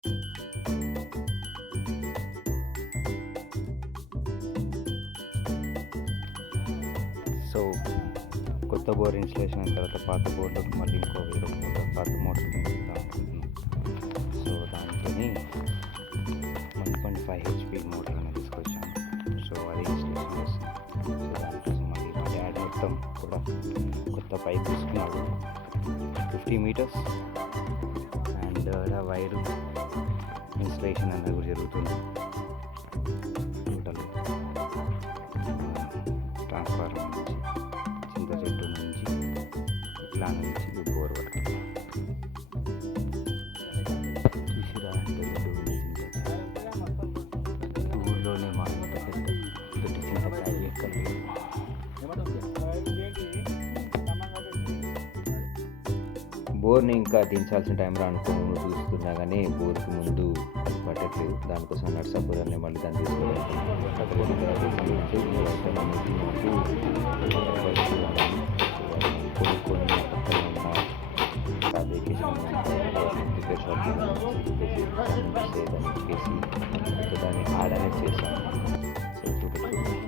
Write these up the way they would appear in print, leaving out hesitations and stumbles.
So కొత్త bore installation అయిన తర్వాత పాత బోర్లో మళ్ళీ ఇంకో వేరే మోటార్ పాత మోటార్ తింపుతాం అనుకుంటున్నాం. సో దాంతో 1.5 HP మోటార్ అనేది తీసుకొచ్చాను. సో అది ఇన్స్టలేషన్ చేస్తాం. సో దానికోసం మళ్ళీ మా డాడీ మొత్తం కూడా కొత్త పైప్ తీసుకున్నాడు 50 meters. అండ్ వైరు ఇన్స్టలేషన్ అనేది కూడా జరుగుతుంది. టోటల్ ట్రాన్స్ఫార్మర్ నుంచి చింత చెట్టు నుంచి ఇట్లా నుంచి బోర్ వరకు చూసిరా అంటే ఊళ్ళోనే మా ఇంత పెద్ద చింతకాయ ఎక్కడ బోర్ని ఇంకా దించాల్సిన టైంలో అనుకోని చూస్తున్నా కానీ బోర్కి ముందు పట్టట్లేదు. దానికోసం నర్సాపూర్ అనే మళ్ళీ దాన్ని తీసుకోవాలి. కొనుక్కొని పక్కన ఉన్న చెప్పేసి దాన్ని ఆడనే చేశాను. సో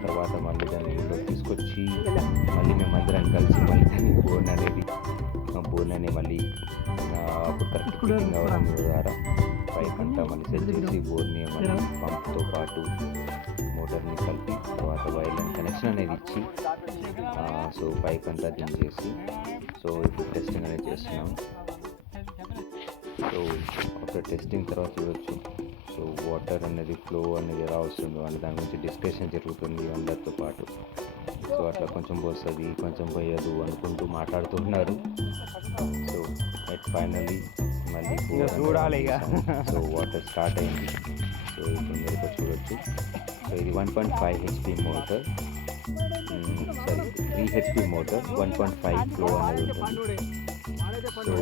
తర్వాత మళ్ళీ దాన్ని ఇంట్లోకి తీసుకొచ్చి మళ్ళీ మేమందరం కలిసి మళ్ళీ దాన్ని బోర్ని మళ్ళీ అప్పుడు కరెక్ట్ ఫిట్టింగ్ అవ్వడం ద్వారా పైప్ అంతా మళ్ళీ సెట్ చేసి బోర్ని మళ్ళీ పంప్తో పాటు మోటార్ని కలిపి తర్వాత వైర్లైన్ కనెక్షన్ అనేది ఇచ్చి సో పైప్ అంతా దించేసి సో ఇప్పుడు టెస్టింగ్ అనేది చేస్తున్నాం. సో ఆఫ్టర్ టెస్టింగ్ తర్వాత చూడొచ్చు సో వాటర్ అనేది ఫ్లో అనేది ఎలా వస్తుందో అని దాని గురించి డిస్కషన్ జరుగుతుంది అందరితో పాటు. సో అట్లా కొంచెం పోస్తుంది కొంచెం పోయదు అనుకుంటూ మాట్లాడుతున్నారు. సో అట్ ఫైనల్లీ మళ్ళీ చూడాలి ఇక. సో వాటర్ స్టార్ట్ అయింది. సో ఇప్పుడు మీరు ఇక్కడ చూడొచ్చు. సో ఇది 1.5 HP motor, sorry 3 HP motor 1.5 flow అనేది ఉంటుంది. సో